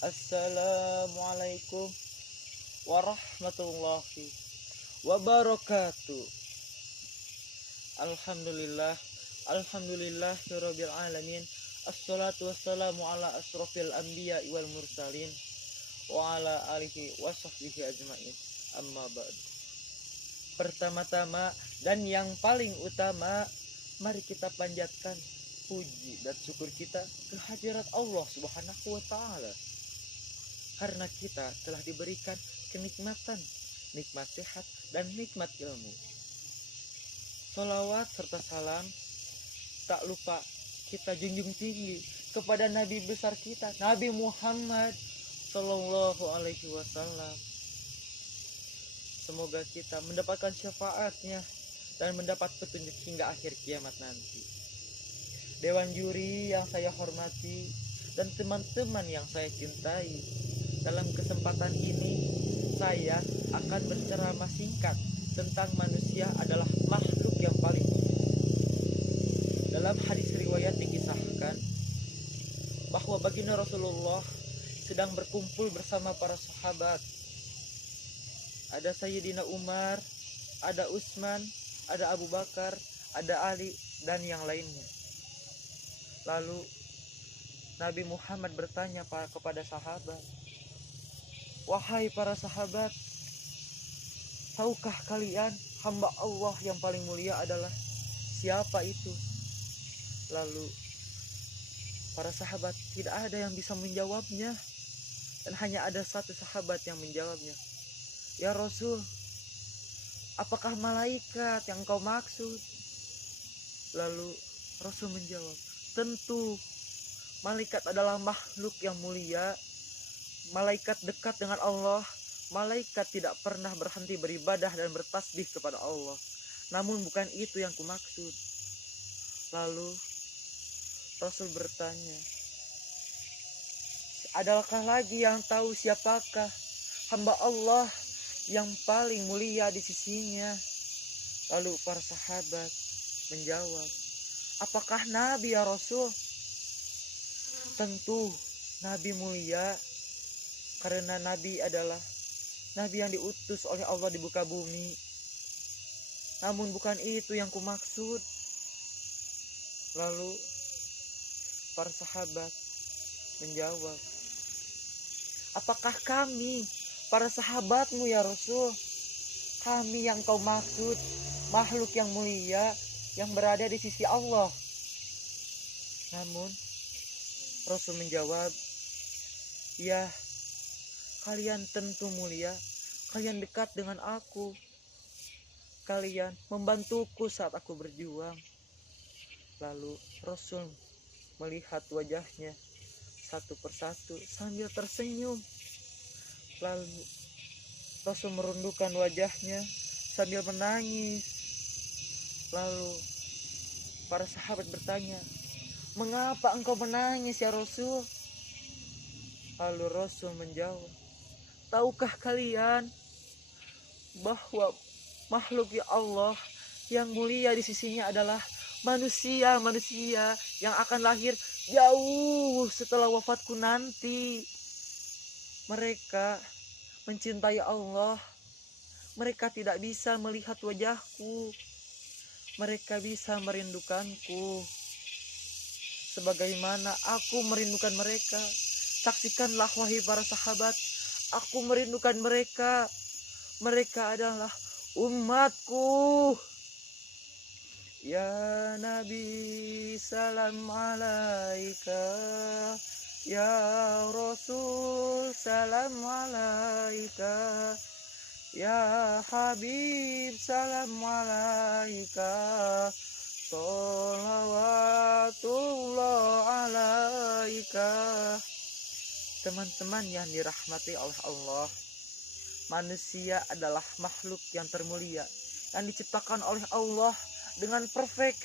Assalamualaikum warahmatullahi wabarakatuh. Alhamdulillah, alhamdulillahirabbil alamin. Assalatu wassalamu ala asrofil anbiya wal mursalin wa ala alihi wasahbihi ajmain. Amma ba'du. Pertama-tama dan yang paling utama, mari kita panjatkan puji dan syukur kita kehadirat Allah Subhanahu wa taala. Karena kita telah diberikan kenikmatan, nikmat sehat dan nikmat ilmu. Sholawat serta salam tak lupa kita junjung tinggi kepada Nabi besar kita, Nabi Muhammad Sallallahu Alaihi Wasallam. Semoga kita mendapatkan syafaatnya dan mendapat petunjuk hingga akhir kiamat nanti. Dewan juri yang saya hormati dan teman-teman yang saya cintai, dalam kesempatan ini saya akan berceramah singkat tentang manusia adalah makhluk yang paling mulia. Dalam hadis riwayat dikisahkan bahwa baginda Rasulullah sedang berkumpul bersama para sahabat. Ada Sayyidina Umar, ada Utsman, ada Abu Bakar, ada Ali, dan yang lainnya. Lalu Nabi Muhammad bertanya kepada sahabat, "Wahai para sahabat, tahukah kalian hamba Allah yang paling mulia adalah siapa itu?" Lalu para sahabat tidak ada yang bisa menjawabnya, dan hanya ada satu sahabat yang menjawabnya. "Ya Rasul, apakah malaikat yang kau maksud?" Lalu Rasul menjawab, "Tentu, malaikat adalah makhluk yang mulia. Malaikat dekat dengan Allah. Malaikat tidak pernah berhenti beribadah dan bertasbih kepada Allah. Namun bukan itu yang kumaksud." Lalu Rasul bertanya, "Adakah lagi yang tahu siapakah hamba Allah yang paling mulia di sisinya?" Lalu para sahabat menjawab, "Apakah Nabi ya Rasul?" "Tentu Nabi mulia, karena Nabi adalah Nabi yang diutus oleh Allah di muka bumi. Namun bukan itu yang kumaksud." Lalu para sahabat menjawab, "Apakah kami, para sahabatmu ya Rasul? Kami yang kau maksud, makhluk yang mulia yang berada di sisi Allah." Namun Rasul menjawab, "Ya, kalian tentu mulia. Kalian dekat dengan aku. Kalian membantuku saat aku berjuang." Lalu Rasul melihat wajahnya satu persatu sambil tersenyum. Lalu Rasul merundukkan wajahnya sambil menangis. Lalu para sahabat bertanya, "Mengapa engkau menangis ya Rasul?" Lalu Rasul menjawab, "Tahukah kalian bahwa makhluk ya Allah yang mulia di sisinya adalah manusia yang akan lahir jauh setelah wafatku nanti. Mereka mencintai Allah. Mereka tidak bisa melihat wajahku. Mereka bisa merindukanku sebagaimana aku merindukan mereka. Saksikanlah wahai para sahabat, aku merindukan mereka. Mereka adalah umatku. Ya Nabi salam alaika, ya Rasul salam alaika, ya Habib salam alaika, sholawatullah alaika." Teman-teman yang dirahmati oleh Allah, manusia adalah makhluk yang termulia yang diciptakan oleh Allah dengan perfect,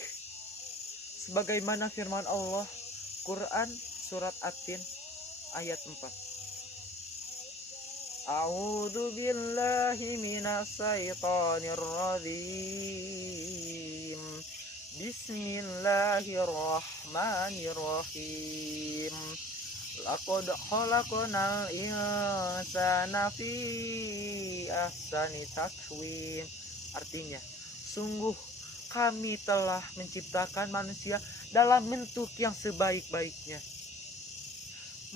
sebagaimana firman Allah Quran surat At-Tin ayat 4. A'udzu billahi minasyaitonir rajim. Bismillahirrahmanirrahim. Laqad khalaqnal insana fi ahsani takwim. Artinya, sungguh kami telah menciptakan manusia dalam bentuk yang sebaik-baiknya.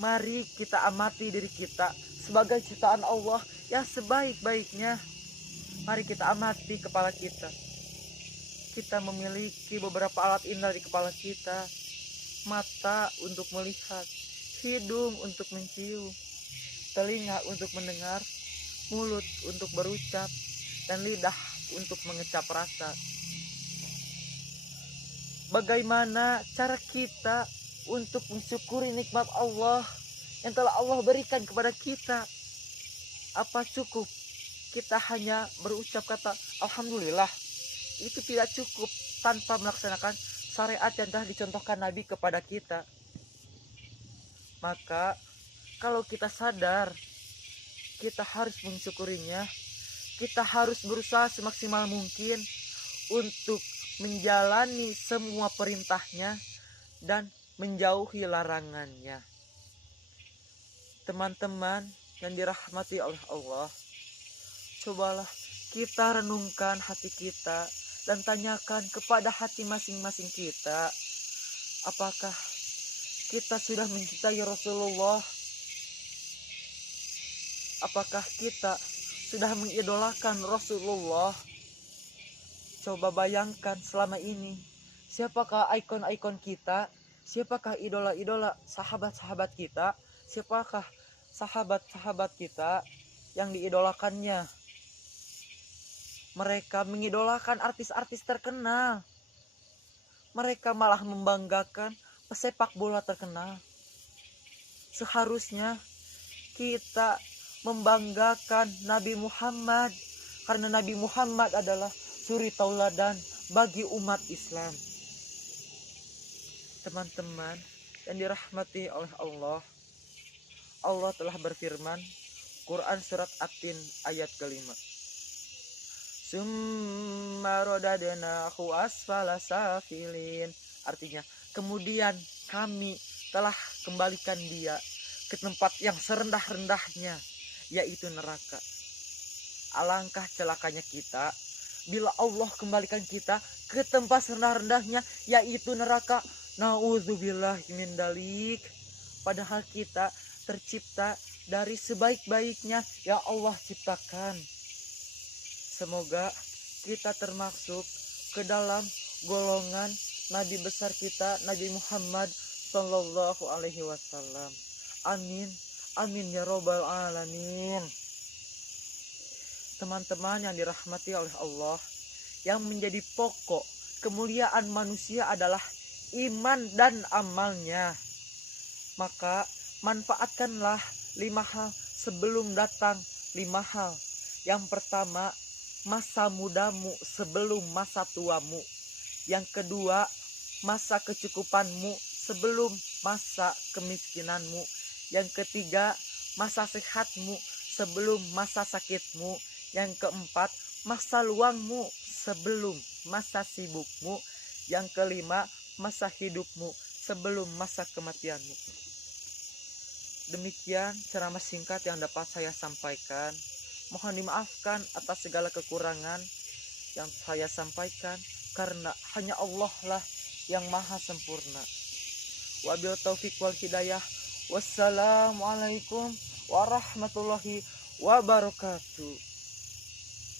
Mari kita amati diri kita sebagai ciptaan Allah yang sebaik-baiknya. Mari kita amati kepala kita. Kita memiliki beberapa alat indera di kepala kita. Mata untuk melihat, hidung untuk mencium, telinga untuk mendengar, mulut untuk berucap, dan lidah untuk mengecap rasa. Bagaimana cara kita untuk mensyukuri nikmat Allah yang telah Allah berikan kepada kita? Apa cukup kita hanya berucap kata Alhamdulillah? Itu tidak cukup tanpa melaksanakan syariat yang telah dicontohkan Nabi kepada kita. Maka kalau kita sadar kita harus mensyukurinya, kita harus berusaha semaksimal mungkin untuk menjalani semua perintahnya dan menjauhi larangannya. Teman-teman yang dirahmati oleh Allah, cobalah kita renungkan hati kita dan tanyakan kepada hati masing-masing kita, apakah kita sudah mencintai Rasulullah? Apakah kita sudah mengidolakan Rasulullah? Coba bayangkan selama ini, siapakah ikon-ikon kita? Siapakah idola-idola sahabat-sahabat kita? Siapakah sahabat-sahabat kita yang diidolakannya? Mereka mengidolakan artis-artis terkenal. Mereka malah membanggakan pesepak bola terkenal. Seharusnya kita membanggakan Nabi Muhammad, karena Nabi Muhammad adalah suri tauladan bagi umat Islam. Teman-teman yang dirahmati oleh Allah, Allah telah berfirman, Quran surat At-Tin ayat kelima. Summa radadnahu asfala safilin. Artinya, kemudian kami telah kembalikan dia ke tempat yang serendah-rendahnya, yaitu neraka. Alangkah celakanya kita bila Allah kembalikan kita ke tempat serendah-rendahnya, yaitu neraka. Nauzubillahi min dalik. Padahal kita tercipta dari sebaik-baiknya yang Allah ciptakan. Semoga kita termasuk ke dalam golongan Nabi besar kita, Nabi Muhammad Sallallahu Alaihi Wasallam. Amin, amin ya robbal alamin. Teman-teman yang dirahmati oleh Allah, yang menjadi pokok kemuliaan manusia adalah iman dan amalnya. Maka manfaatkanlah 5 hal sebelum datang 5 hal. Yang pertama, masa mudamu sebelum masa tuamu. Yang kedua, masa kecukupanmu sebelum masa kemiskinanmu. Yang ketiga, masa sehatmu sebelum masa sakitmu. Yang keempat, masa luangmu sebelum masa sibukmu. Yang kelima, masa hidupmu sebelum masa kematianmu. Demikian ceramah singkat yang dapat saya sampaikan. Mohon dimaafkan atas segala kekurangan yang saya sampaikan, karena hanya Allah lah yang maha sempurna. Wabil taufik wal hidayah. Wassalamualaikum warahmatullahi wabarakatuh.